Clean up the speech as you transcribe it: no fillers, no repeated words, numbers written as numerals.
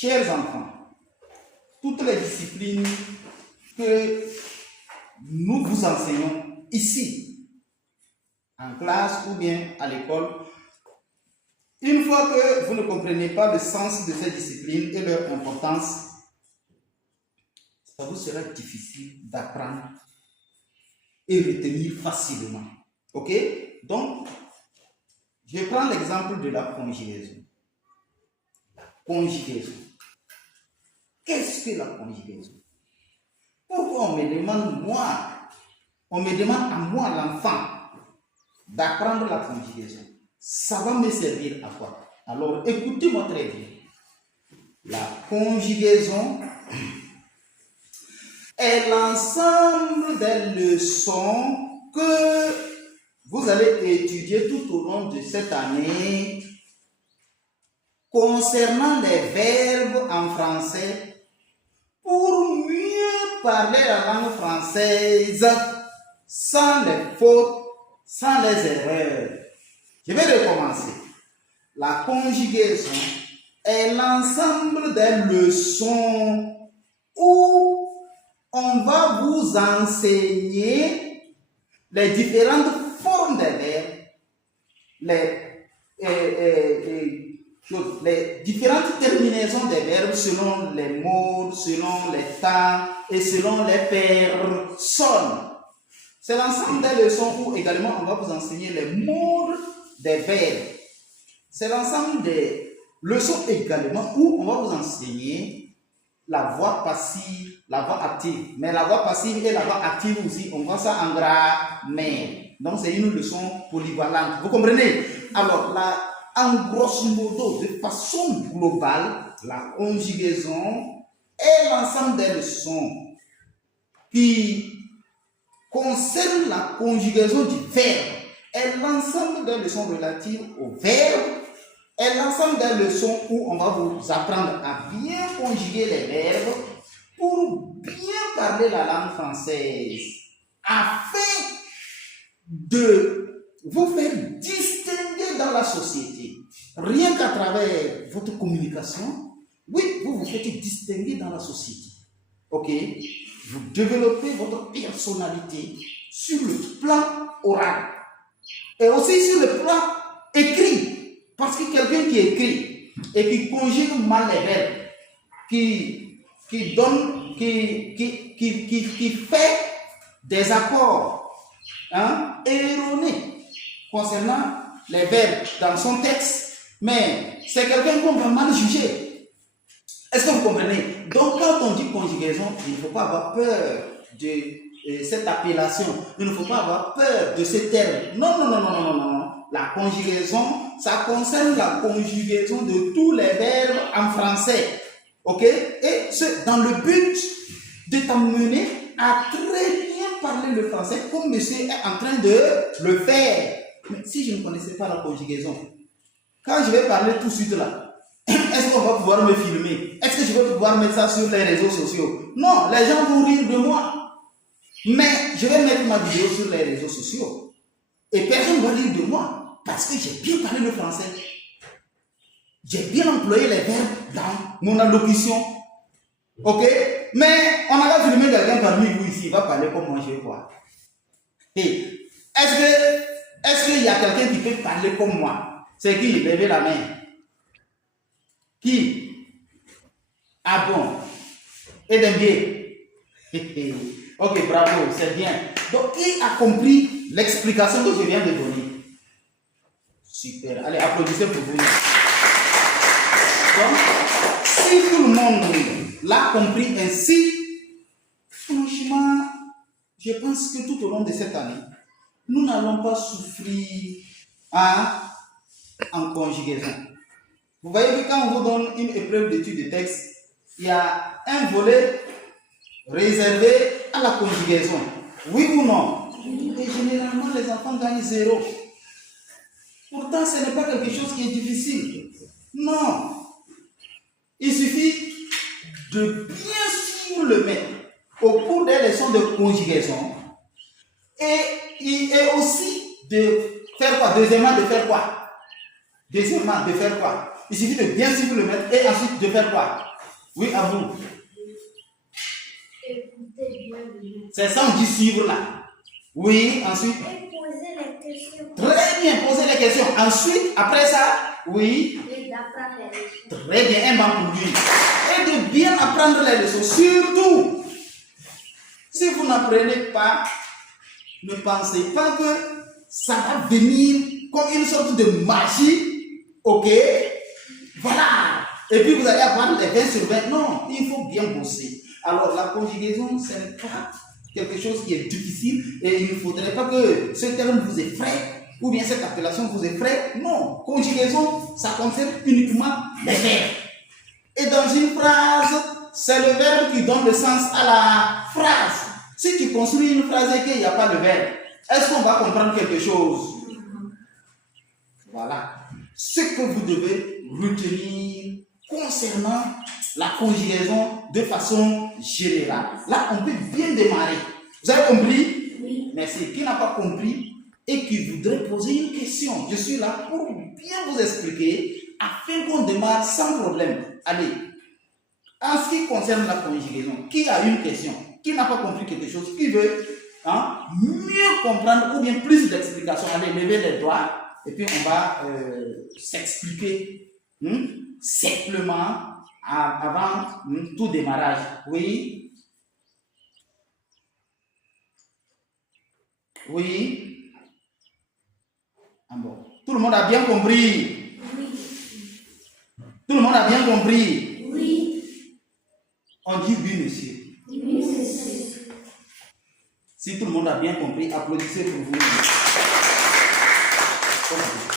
Chers enfants, toutes les disciplines que nous vous enseignons ici, en classe ou bien à l'école, une fois que vous ne comprenez pas le sens de ces disciplines et leur importance, ça vous sera difficile d'apprendre et retenir facilement. Ok? Donc, je prends l'exemple de la conjugaison. Conjugaison. Qu'est-ce que la conjugaison? Pourquoi on me demande, à moi, l'enfant, d'apprendre la conjugaison? Ça va me servir à quoi? Alors, écoutez-moi très bien. La conjugaison est l'ensemble des leçons que vous allez étudier tout au long de cette année concernant les verbes en français pour mieux parler la langue française sans les fautes, sans les erreurs. Je vais recommencer. La conjugaison est l'ensemble des leçons où on va vous enseigner les différentes formes des verbes, les différentes terminaisons des verbes selon les mots, selon les temps et selon les personnes. C'est l'ensemble des leçons où également on va vous enseigner les modes des verbes. C'est l'ensemble des leçons également où on va vous enseigner la voix passive, la voix active. Mais la voix passive et la voix active aussi, on voit ça en grammaire. Donc c'est une leçon polyvalente. Vous comprenez? Alors là, en grosso modo, de façon globale, la conjugaison est l'ensemble des leçons qui concernent la conjugaison du verbe, est l'ensemble des leçons relatives au verbe, est l'ensemble des leçons où on va vous apprendre à bien conjuguer les verbes pour bien parler la langue française, afin de vous faire distinguer dans la société. Rien qu'à travers votre communication, oui, vous vous faites distinguer dans la société. Ok? Vous développez votre personnalité sur le plan oral et aussi sur le plan écrit. Parce que quelqu'un qui écrit et qui conjugue mal les verbes, qui fait des accords erronés concernant les verbes dans son texte, mais c'est quelqu'un qu'on va mal juger. Est-ce que vous comprenez? Donc quand on dit conjugaison, il ne faut pas avoir peur de cette appellation, il ne faut pas avoir peur de ces termes. Non. La conjugaison, ça concerne la conjugaison de tous les verbes en français. Ok? Et c'est dans le but de t'amener à très bien parler le français comme monsieur est en train de le faire. Mais si je ne connaissais pas la conjugaison, quand je vais parler tout de suite là, est-ce qu'on va pouvoir me filmer? Est-ce que je vais pouvoir mettre ça sur les réseaux sociaux? Non, les gens vont rire de moi. Mais je vais mettre ma vidéo sur les réseaux sociaux. Et personne ne va rire de moi. Parce que j'ai bien parlé le français. J'ai bien employé les verbes dans mon allocution. Ok? Mais on a filmé quelqu'un parmi vous ici, il va parler comme moi je vais voir. Et est-ce qu'il y a quelqu'un qui peut parler comme moi? C'est qui? Levez la main. Qui? Ah bon? Et d'un biais. Ok, bravo, c'est bien. Donc, qui a compris l'explication que je viens de donner? Super. Allez, applaudissez pour vous. Donc, si tout le monde l'a compris ainsi, franchement, je pense que tout au long de cette année, nous n'allons pas souffrir en conjugaison. Vous voyez que quand on vous donne une épreuve d'étude de texte, il y a un volet réservé à la conjugaison. Oui ou non? Et généralement, les enfants gagnent 0. Pourtant, ce n'est pas quelque chose qui est difficile. Non. Il suffit de bien suivre le maître au cours des leçons de conjugaison et aussi de faire quoi? Deuxièmement, de faire quoi? Il suffit de bien suivre le maître et ensuite de faire quoi? Oui, à vous. C'est ça on dit suivre là. Oui, ensuite. Et poser les questions. Très bien, poser les questions. Ensuite, après ça, oui. Et d'apprendre les leçons. Très bien, un banc pour lui. Et de bien apprendre les leçons. Surtout, si vous n'apprenez pas, ne pensez pas que ça va venir comme une sorte de magie. Ok? Voilà. Et puis vous allez avoir les 20 sur 20. Non, il faut bien bosser. Alors la conjugaison, ce n'est pas quelque chose qui est difficile et il ne faudrait pas que ce terme vous effraie ou bien cette appellation vous effraie. Non, conjugaison, ça concerne uniquement les verbes. Et dans une phrase, c'est le verbe qui donne le sens à la phrase. Si tu construis une phrase et qu'il n'y a pas de verbe, est-ce qu'on va comprendre quelque chose? Voilà. Ce que vous devez retenir concernant la conjugaison de façon générale. Là, on peut bien démarrer. Vous avez compris? Oui. Merci. Qui n'a pas compris et qui voudrait poser une question, je suis là pour bien vous expliquer afin qu'on démarre sans problème. Allez. En ce qui concerne la conjugaison, qui a une question? Qui n'a pas compris quelque chose? Qui veut mieux comprendre ou bien plus d'explications? Allez, levez les doigts et puis on va s'expliquer simplement avant tout démarrage. Oui. Oui. Ah bon. Tout le monde a bien compris? Oui. Tout le monde a bien compris? Oui. On dit oui, monsieur. Oui, monsieur. Si tout le monde a bien compris, applaudissez pour vous.